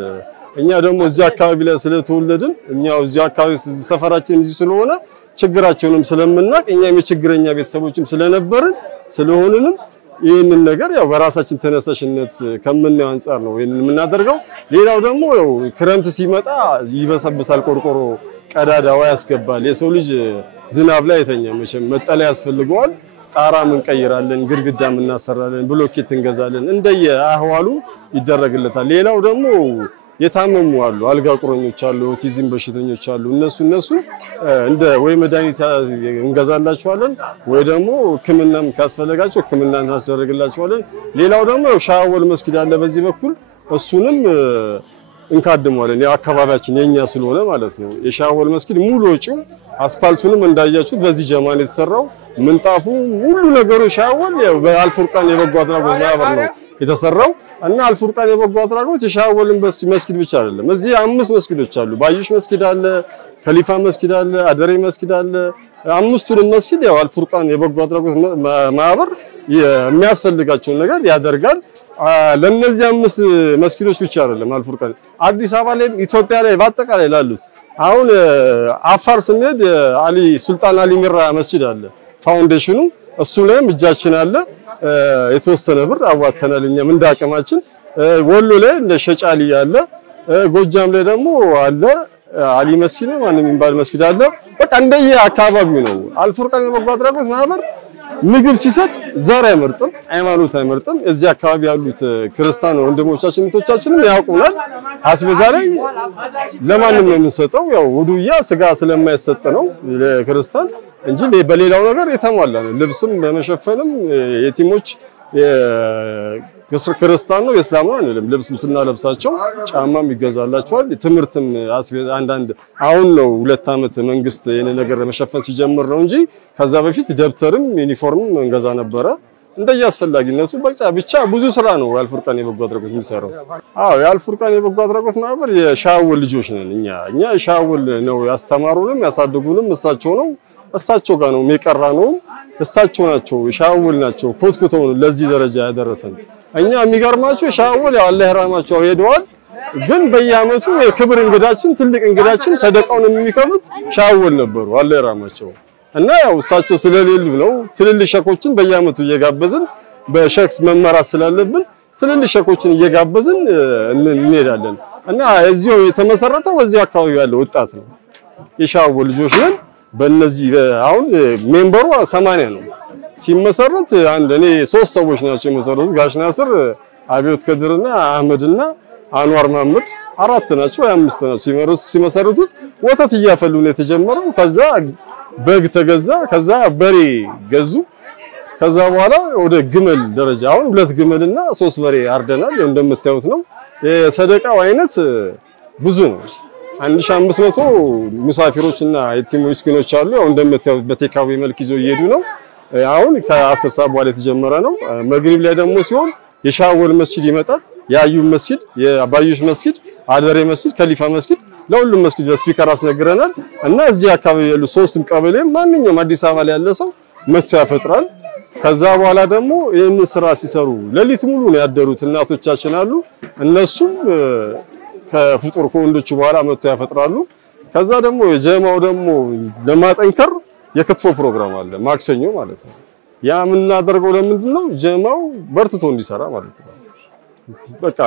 እኛ ደግሞ እዚህ አካባቢ ላይ ስለተወለድን እኛው እዚህ አካባቢ ሰፈራችን እዚህ ስለሆነ ችግራቸውንም ስለምናቅ እኛም የችግረኛ ቤተሰቦችም ስለነበርን ስለሆነንም ይሄንን ነገር ያው በራሳችን ተነሳሽነት ከምናየው አንፃር ነው ይሄንን የምናደርገው። ሌላው ደግሞ ያው ክረምት ሲመጣ ይበሰብሳል፣ ቆርቆሮ ቀዳዳው ያስገባል። የሰው ልጅ ዝናብ ላይ አይተኛም፣ መቼም መጠለያ ያስፈልገዋል። ጣራም እንቀይራለን፣ ግድግዳም እናሰራለን፣ ብሎኬት እንገዛለን፣ እንደየ አህዋሉ ይደረግለታል። ሌላው ደግሞ የታመሙ አሉ፣ አልጋ ቁረኞች አሉ፣ ኦቲዝም በሽተኞች አሉ። እነሱ እንደ ወይ መድኃኒት እንገዛላቸዋለን ወይ ደግሞ ሕክምናም ካስፈልጋቸው ሕክምና እናስደርግላቸዋለን። ሌላው ደግሞ ሻወል መስጊድ አለ በዚህ በኩል እሱንም እንካድመዋለን። የአካባቢያችን የኛ ስለሆነ ማለት ነው። የሻወል መስጊድ ሙሉ ወጪው አስፋልቱንም እንዳያችሁት በዚህ ጀማን የተሰራው ምንጣፉ ሁሉ ነገሩ ሻወል በአልፉርቃን የበጎ አድራጎት ማህበር ነው የተሰራው። እና አልፉርቃን የበጎ አድራጎት የሻወልን መስጊድ ብቻ አይደለም። እዚህ 5 መስጊዶች አሉ። ባዩሽ መስጊድ አለ፣ ከሊፋ መስጊድ አለ፣ አደሬ መስጊድ አለ። 5ቱንም መስጊድ ያው አልፉርቃን የበጎ አድራጎት ማህበር የሚያስፈልጋቸውን ነገር ያደርጋል። ለነዚህ 5 መስጊዶች ብቻ አይደለም አልፉርቃን አዲስ አበባ ላይ ኢትዮጵያ ላይ በአጠቃላይ ላሉት አሁን አፋር ስንሄድ አሊ ሱልጣን አሊ ሚራ መስጊድ አለ ፋውንዴሽኑ እሱ ላይም እጃችን አለ። የተወሰነ ብር አዋተናል እኛም እንዳቀማችን። ወሎ ላይ እንደ ሸጫሊ አለ፣ ጎጃም ላይ ደግሞ አለ አሊ መስጊድ ማንም የሚባል መስጊድ አለ። በቃ እንደየ አካባቢው ነው። አልፉርቃን የበጎ አድራጎት ማህበር ምግብ ሲሰጥ ዘር አይመርጥም፣ ሃይማኖት አይመርጥም። እዚህ አካባቢ ያሉት ክርስቲያን ወንድሞቻችን እህቶቻችንም ያውቁናል። አስቤዛ ላይ ለማንም ነው የምንሰጠው። ያው ውዱያ ስጋ ስለማይሰጥ ነው ለክርስቲያን እንጂ በሌላው ነገር የተሟላ ነው። ልብስም በመሸፈንም የቲሞች ክርስቲያን ነው የእስላም ነው አይደለም። ልብስም ስናለብሳቸው ጫማም ይገዛላቸዋል። ትምህርትም አስቤዛ አንዳንድ አሁን ነው 2 ዓመት መንግስት የኔ ነገር መሸፈን ሲጀምር ነው እንጂ ከዛ በፊት ደብተርም ዩኒፎርም እንገዛ ነበረ። እንደያስፈልጊነቱ ብቻ ብዙ ስራ ነው የአልፉርቃን የበጎ አድራጎት የሚሰራው። አዎ የአልፉርቃን የበጎ አድራጎት ማህበር የሻወል ልጆች ነን እኛ የሻወል ነው ያስተማሩንም ያሳድጉንም እሳቸው ጋር ነው የቀራ ነው። እሳቸው ናቸው ሻወል ናቸው ኮትኩተው ነው ለዚህ ደረጃ ያደረሰን። እኛ የሚገርማቸው ሻወል ያው አላህ ይራማቸው ሄደዋል። ግን በየአመቱ የክብር እንግዳችን ትልቅ እንግዳችን ሰደቃውን የሚከፍሉት ሻወል ነበሩ አላህ ይራማቸው። እና ያው እሳቸው ስለሌሉ ነው ትልልቅ ሸኮችን በየአመቱ እየጋበዝን በሸክስ መመራት ስላለብን ትልልቅ ሸኮችን እየጋበዝን እንሄዳለን። እና እዚሁ የተመሰረተው እዚሁ አካባቢ ያለው ወጣት ነው የሻወል ልጆች ነን። በእነዚህ አሁን ሜምበሩ 80 ነው። ሲመሰረት እኔ 3 ሰዎች ናቸው የመሰረቱት። ጋሽ ናስር፣ አብዮት ከድርና አህመድና አንዋር መሐመድ 4 ናቸው 5 ናቸው ሲመሰረቱት። ወተት እያፈሉ ነው የተጀመረው። ከዛ በግ ተገዛ፣ ከዛ በሬ ገዙ። ከዛ በኋላ ወደ ግመል ደረጃ አሁን 2 ግመልና 3 በሬ አርደናል። እንደምታዩት ነው። የሰደቃው አይነት ብዙ ነው። 1500 ሙሳፊሮችና የቲም ምስኪኖች አሉ። ያው እንደምታዩት በቴካዊ መልክ ይዘው እየሄዱ ነው። አሁን ከ10 ሰዓት በኋላ የተጀመረ ነው። መግሪብ ላይ ደግሞ ሲሆን የሻወል መስጊድ ይመጣል፣ የአዩብ መስጊድ፣ የባዩሽ መስጊድ አደሬ መስጊድ ከሊፋ መስጊድ ለሁሉም መስጊድ በስፒከር አስነግረናል እና እዚህ አካባቢ ያሉ ሶስቱም ቀበሌ ማንኛውም አዲስ አበባ ላይ ያለ ሰው መጥቶ ያፈጥራል ከዛ በኋላ ደግሞ ይሄን ስራ ሲሰሩ ለሊት ሙሉ ነው ያደሩት እናቶቻችን አሉ እነሱም ከፍጡር ከወንዶቹ በኋላ መጥቶ ያፈጥራሉ ከዛ ደግሞ የጀማው ደግሞ ለማጠንከር የክትፎ ፕሮግራም አለ ማክሰኞ ማለት ነው ያ ምን እናደርገው ለምንድነው ጀማው በርትቶ እንዲሰራ ማለት ነው በቃ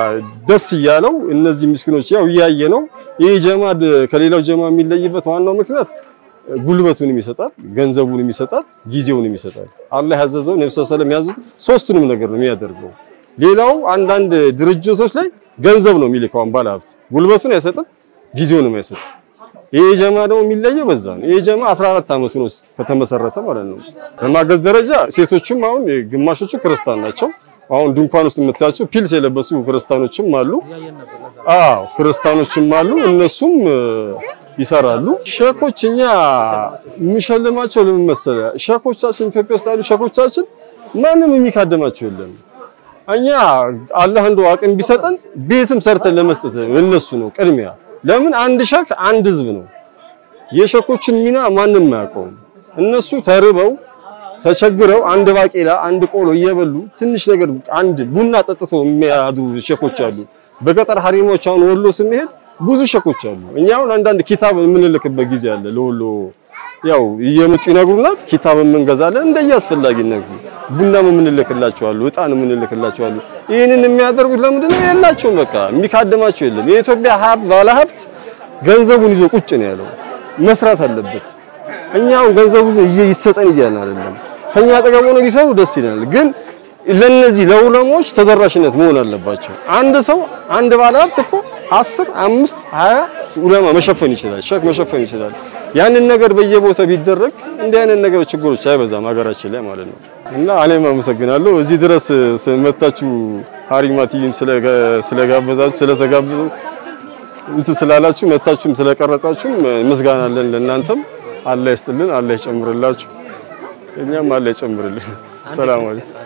ደስ ይያለው እነዚህ ምስኪኖች ያው ያያየ ነው ይሄ ጀማ ከሌላው ጀማ የሚለይበት ዋናው ምክንያት ጉልበቱንም ይሰጣል ገንዘቡንም ይሰጣል ጊዜውንም ይሰጣል አላህ ያዘዘው ነብዩ ሰለላሁ ዐለይሂ ወሰለም ሶስቱንም ነገር ነው የሚያደርገው ሌላው አንዳንድ ድርጅቶች ላይ ገንዘብ ነው የሚልከው ባለሀብት ጉልበቱን አይሰጥም ጊዜውንም አይሰጥም ይሄ ጀማ ደግሞ የሚለየው በዛ ነው ይሄ ጀማ 14 አመቱ ነው ከተመሰረተ ማለት ነው በማገዝ ደረጃ ሴቶችም አሁን ግማሾቹ ክርስቲያን ናቸው አሁን ድንኳን ውስጥ የምታያቸው ፒልስ የለበሱ ክርስቲያኖችም አሉ ክርስቲያኖችም አሉ እነሱም ይሰራሉ ሸኮችኛ የሚሸልማቸው ለምን መሰለ ሸኮቻችን ኢትዮጵያ ውስጥ ያሉ ሸኮቻችን ማንንም የሚካደማቸው የለም እኛ አላህ እንደው አቅም ቢሰጠን ቤትም ሰርተን ለመስጠት እነሱ ነው ቅድሚያ ለምን አንድ ሸክ አንድ ህዝብ ነው የሸኮችን ሚና ማንንም ያውቀው እነሱ ተርበው ተቸግረው አንድ ባቄላ አንድ ቆሎ እየበሉ ትንሽ ነገር አንድ ቡና ጠጥቶ የሚያዱ ሸኮች አሉ በገጠር ሐሪሞች አሁን ወሎ ስንሄድ ብዙ ሸኮች አሉ እኛው አንዳንድ ኪታብ የምንልክበት ጊዜ አለ ለወሎ ያው እየመጡ ይነግሩናል ኪታብ የምንገዛለን እንደያስፈልጊነቱ ቡና የምንልክላቸው አሉ እጣን የምንልክላቸው አሉ ይሄንን የሚያደርጉት ለምንድነው ያላቸው በቃ የሚካደማቸው የለም የኢትዮጵያ ባለሀብት ገንዘቡን ይዞ ቁጭ ነው ያለው መስራት አለበት እኛው ገንዘቡን ይሰጠን ይያልና አይደለም ከኛ አጠገብ ነው ቢሰሩ ደስ ይላል ግን ለነዚህ ለዑለሞች ተደራሽነት መሆን አለባቸው አንድ ሰው አንድ ባለሀብት እኮ 10 5 20 ዑለማ መሸፈን ይችላል ሸክ መሸፈን ይችላል ያንን ነገር በየቦታው ቢደረግ እንደ አይነት ነገር ችግሮች አይበዛም ሀገራችን ላይ ማለት ነው እና እኔም አመሰግናለሁ እዚህ ድረስ መጣችሁ ሀሪማ ቲቪም ስለጋበዛችሁ ስለተጋበዙ ስላላችሁ መጣችሁም ስለቀረጻችሁ ምስጋና አለን ለእናንተም አላህ ይስጥልን አላህ ይጨምርላችሁ እኛም አላህ ይጨምርልን ሰላም አለይኩም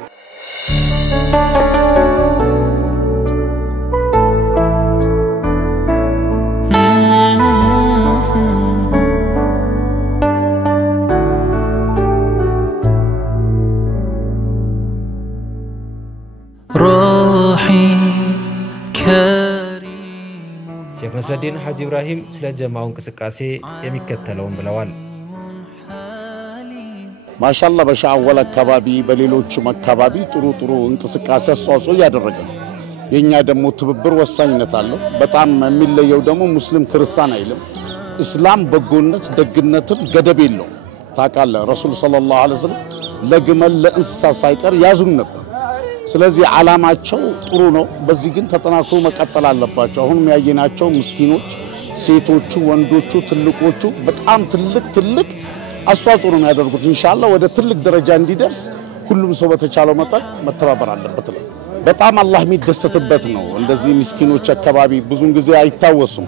ሼክ ነስረዲን ሐጂ ኢብራሂም ስለ ጀማው እንቅስቃሴ የሚከተለውን ብለዋል ማሻአላህ በሻወል አካባቢ በሌሎችም አካባቢ ጥሩ እንቅስቃሴ አስተዋጽኦ ያደረገ የኛ ደግሞ ትብብር ወሳኝነት አለው በጣም የሚለየው ደግሞ ሙስሊም ክርስቲያን አይልም እስላም በጎነት ደግነትን ገደብ የለው ታቃለ ረሱል ሰለላሁ ዐለይሂ ወሰለም ለግመል ለእንስሳ ሳይቀር ያዙን ነበር ስለዚህ ዓላማቸው ጥሩ ነው በዚህ ግን ተጠናክሮ መቀጠል አለባቸው አሁን የሚያየናቸው ምስኪኖች ሴቶቹ ወንዶቹ ትልቆቹ በጣም ትልቅ አስተዋጽኦ ነው ያደርጉት ኢንሻአላህ ወደ ትልቅ ደረጃ እንዲደርስ ሁሉም ሰው በተቻለው መጠን መተባበር አለበት በጣም አላህ የሚደሰትበት ነው እንደዚህ ምስኪኖች አካባቢ ብዙን ጊዜ አይታወሱም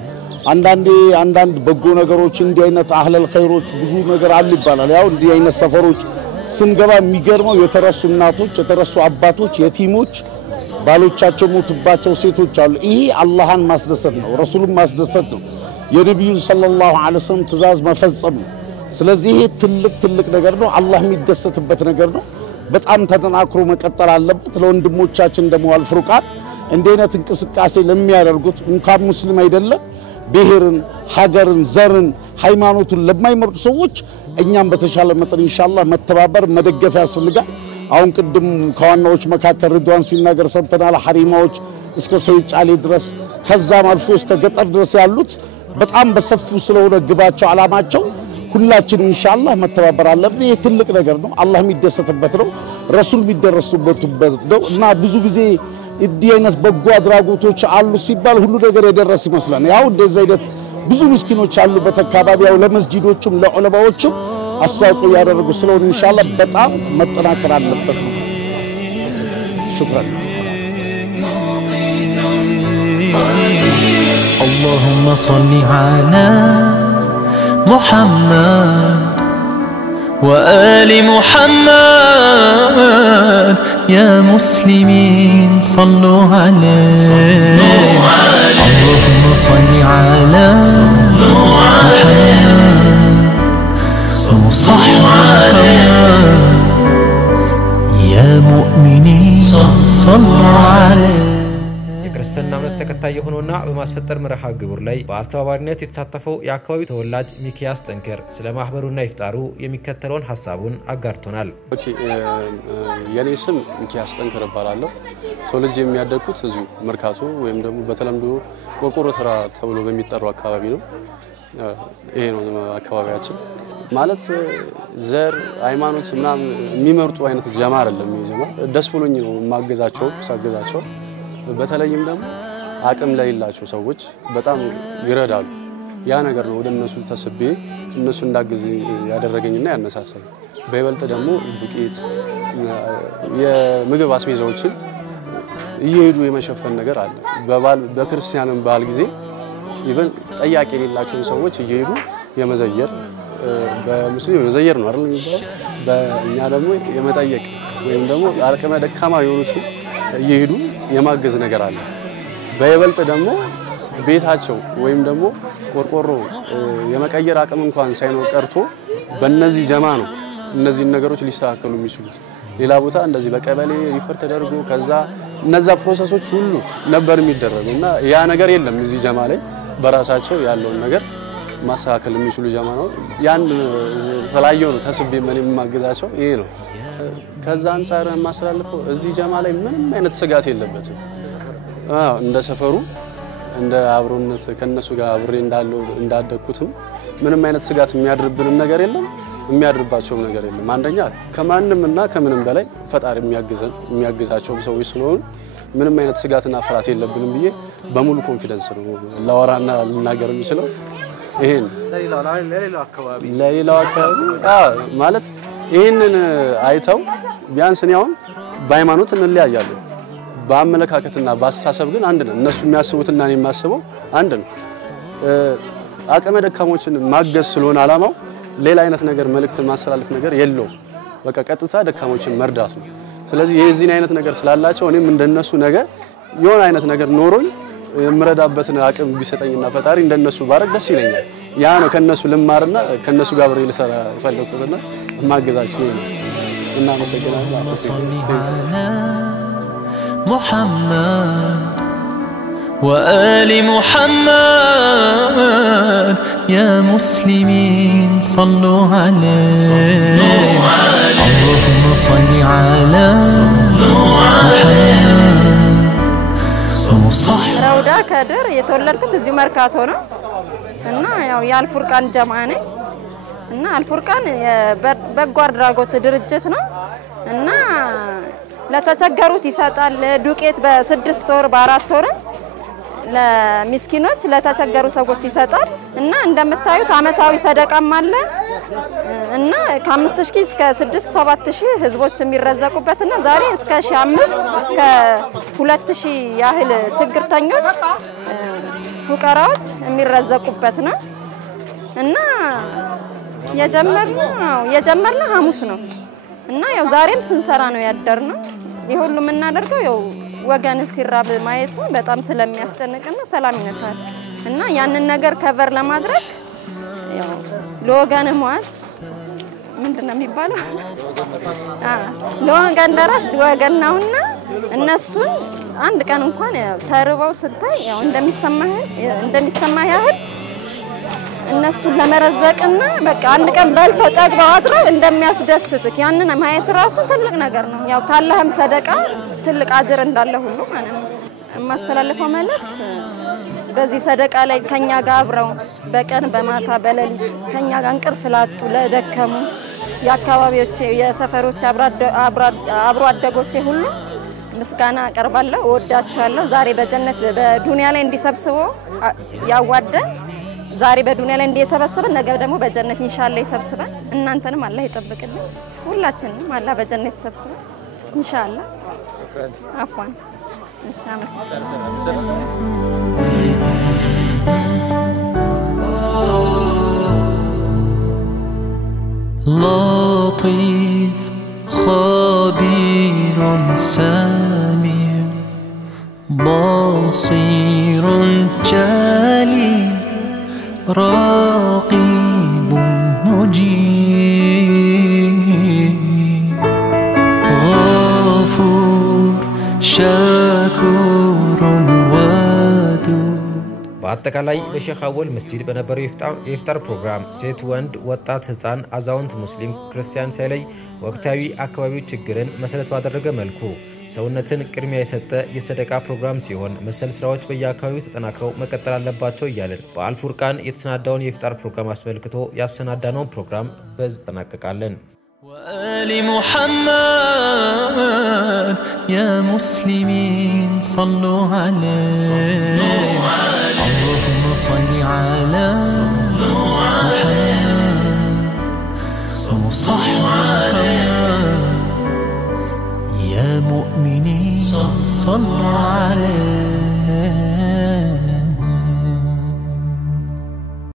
አንዳንድ በጎ ነገሮች እንዲህ አይነት አህለል ኸይሮች ብዙ ነገር አለ ይባላል ያው እንዲህ አይነት ሰፈሮች ስንገባ የሚገርመው የተረሱ እናቶች የተረሱ አባቶች የቲሞች ባሎቻቸው ሞቱባቸው ሴቶች አሉ ይሄ አላህን ማስደሰት ነው ረሱሉን ማስደሰት ነው የነብዩ ሰለላሁ ዐለይሂ ወሰለም ትእዛዝ መፈጸም ነው ስለዚህ ይሄ ትልቅ ነገር ነው አላህ የሚደሰትበት ነገር ነው በጣም ተጠናክሮ መቀጠል አለበት ለወንድሞቻችን ደግሞ አልፍሩቃን እንደነት እንቅስቃሴ ለሚያደርጉት እንኳን ሙስሊም አይደለም ብሔርን ሀገርን ዘርን ሃይማኖቱን ለማይመርጡ ሰዎች እኛም በተሻለ መጠን ኢንሻአላህ መተባበር መደገፍ ያስፈልጋል አሁን ቅድም ከዋናዎች መካከል ሪድዋን ሲናገር ሰምተናል ሐሪማዎች እስከ ሰይጫሌ ድረስ ከዛም አልፎ እስከ ገጠር ድረስ ያሉት በጣም በሰፊው ስለሆነ ግባቸው አላማቸው ሁላችን ኢንሻአላህ መተባበር አለብን ይሄ ትልቅ ነገር ነው አላህ የሚደሰትበት ነው ረሱል የሚደረሱበት ነው እና ብዙ ጊዜ እንዲህ አይነት በጎ አድራጎቶች አሉ ሲባል ሁሉ ነገር የደረስ ይመስላል ያው እንደዚህ አይነት ብዙ ምስኪኖች አሉበት አካባቢ ያው ለመስጂዶችም ለዑለማዎችም አስተዋጽኦ ያደረጉ ስለሆነ ኢንሻአላህ በጣም መጠናከር አለበት شكرا اللهم صل على محمد وآل محمد يا مسلمين صلوا عليه اللهم صل على محمد صل عليه يا مؤمنين صلوا عليه ክርስትና እምነት ተከታይ የሆነውና በማስፈጠር መርሃ ግብር ላይ በአስተባባሪነት የተሳተፈው የአካባቢው ተወላጅ ሚኪያስ ጠንከር ስለ ማህበሩና ይፍጣሩ የሚከተለውን ሐሳቡን አጋርቶናል። ኦኬ የኔ ስም ሚኪያስ ጠንከር እባላለሁ። ተወልጄ የሚያደግኩት እዚሁ መርካቶ ወይም ደግሞ በተለምዶ ቆርቆሮ ተራ ተብሎ በሚጠራው አካባቢ ነው። ይሄ ነው አካባቢያችን ማለት ዘር ሃይማኖት ምናምን የሚመርጡ አይነት ጀማ አይደለም። ይሄ ጀማ ደስ ብሎኝ ነው ማገዛቸው ሳገዛቸው በተለይም ደግሞ አቅም ላይ ያላቸው ሰዎች በጣም ይረዳሉ። ያ ነገር ነው ወደነሱ ተሰብዬ እነሱ እንዳግዝ ያደረገኝና ያነሳሳኝ። በይበልጥ ደግሞ ዱቄት የምግብ አስቤዛዎችን እየሄዱ የመሸፈን ነገር አለ። በክርስቲያንም ባህል ጊዜ ኢቭን ጠያቂ የሌላቸው ሰዎች እየሄዱ የመዘየር በሙስሊም የመዘየር ነው አይደል የሚባለው በእኛ ደግሞ የመጠየቅ ወይም ደግሞ አቅመ ደካማ የሆኑት እየሄዱ የማገዝ ነገር አለ። በይበልጥ ደግሞ ቤታቸው ወይም ደግሞ ቆርቆሮ የመቀየር አቅም እንኳን ሳይኖር ቀርቶ በእነዚህ ጀማ ነው እነዚህ ነገሮች ሊስተካከሉ የሚችሉት። ሌላ ቦታ እንደዚህ በቀበሌ ሪፈር ተደርጎ ከዛ እነዛ ፕሮሰሶች ሁሉ ነበር የሚደረጉና ያ ነገር የለም። እዚህ ጀማ ላይ በራሳቸው ያለው ነገር ማስተካከል የሚችሉ ጀማ ነው። ያን ሰላየው ነው ተስቤ ማንም ማገዛቸው ይሄ ነው። ከዛ አንፃር ማስተላለፈው እዚህ ጀማ ላይ ምንም አይነት ስጋት የለበትም። እንደ ሰፈሩ እንደ አብሮነት ከነሱ ጋር አብሬ እንዳደኩትም ምንም አይነት ስጋት የሚያድርብንም ነገር የለም፣ የሚያድርባቸው ነገር የለም። አንደኛ ከማንምና ከምንም በላይ ፈጣሪ የሚያግዛቸው ሰዎች ስለሆኑ ምንም አይነት ስጋትና ፍርሃት የለብንም ብዬ በሙሉ ኮንፊደንስ ነው ላወራና ልናገር የምችለው። ይሄን ለሌላው አካባቢ ማለት ይሄንን አይተው ቢያንስ ነው በሃይማኖት እንለያያለን፣ በአመለካከትና በአስተሳሰብ ግን አንድ ነን። እነሱ የሚያስቡትና እኔ የማስበው አንድ ነው። አቅመ ደካሞችን ማገዝ ስለሆነ አላማው ሌላ አይነት ነገር መልእክት ማስተላለፍ ነገር የለውም። በቃ ቀጥታ ደካሞችን መርዳት ነው። ስለዚህ የዚህን አይነት ነገር ስላላቸው እኔም እንደነሱ ነገር የሆነ አይነት ነገር ኖሮኝ የምረዳበትን አቅም ቢሰጠኝና ፈጣሪ እንደነሱ ባረክ ደስ ይለኛል። ያ ነው ከነሱ ልማርና ከነሱ ጋር አብሬ ልሰራ ፈለኩትና ማገዛቸው ነው። እና መሰገናለሁ። محمد وآل محمد يا مسلمين صلوا عليه اللهم صل على محمد ረውዳ ከድር የተወለድኩት እዚህ መርካቶ ነው እና ያው የአልፉርቃን ጀማ ነኝ እና አልፉርቃን በጎ አድራጎት ድርጅት ነው እና ለተቸገሩት ይሰጣል። ዱቄት በ6 ወር በ4 ወር ለሚስኪኖች ለተቸገሩ ሰዎች ይሰጣል እና እንደምታዩት አመታዊ ሰደቃም አለ እና ከ5000 እስከ 6-7000 ህዝቦች የሚረዘቁበትና ዛሬ እስከ 1500 እስከ 2000 ያህል ችግርተኞች ፉቀራዎች የሚረዘቁበት ነው እና የጀመርነው ሐሙስ ነው እና ያው ዛሬም ስንሰራ ነው ያደርነው። ይሁሉ እናደርገው ያው ወገን ሲራብ ማየቱ በጣም ስለሚያስጨንቅና ሰላም ይነሳል እና ያንን ነገር ከቨር ለማድረግ ያው ለወገን ሟች ምንድነው የሚባለው ለወገን ደራሽ ወገን ነውና እነሱን አንድ ቀን እንኳን ተርበው ስታይ ያው እንደሚሰማህ ያህል እነሱን ለመረዘቅና በቃ አንድ ቀን በልተው ጠግበው አድረው እንደሚያስደስትክ ያንን ማየት ራሱ ትልቅ ነገር ነው። ያው ካለህም ሰደቃ ትልቅ አጅር እንዳለ ሁሉ ማለት ነው። ማስተላለፈው መልእክት በዚህ ሰደቃ ላይ ከኛ ጋር አብረው በቀን በማታ በሌሊት ከኛ ጋር እንቅልፍ ላጡ ለደከሙ የአካባቢዎች የሰፈሮች አብሮ አደጎቼ ሁሉ ምስጋና አቀርባለሁ። ወዳቻለሁ። ዛሬ በጀነት በዱንያ ላይ እንዲሰብስቦ ያዋደን ዛሬ በዱንያ ላይ እንዲሰበስበን ነገ ደግሞ በጀነት ኢንሻአላህ ይሰብስበን። እናንተንም አላህ ይጠብቅልን። ሁላችንም አላህ በጀነት ይሰብስበን ኢንሻአላህ። አፍዋን لطيف خبير سميع بصير جميل رقيب مجيب غفور شكور ودود በአጠቃላይ በሼኽ አወል መስጂድ በነበረው የኢፍጣር ፕሮግራም ሴት ወንድ ወጣት ህፃን አዛውንት ሙስሊም ክርስቲያን ሳይለይ ወቅታዊ አካባቢው ችግርን መሰረት ባደረገ መልኩ ሰውነትን ቅድሚያ የሰጠ የሰደቃ ፕሮግራም ሲሆን መሰል ስራዎች በየአካባቢው ተጠናክረው መቀጠል አለባቸው እያልን በአልፉርቃን የተሰናዳውን የኢፍጣር ፕሮግራም አስመልክቶ ያሰናዳነውን ፕሮግራም በዝጠናቀቃለን። وآل محمد يا مسلمين صلوا عليه اللهم صل على محمد وصحبه يا مؤمنين صلوا عليه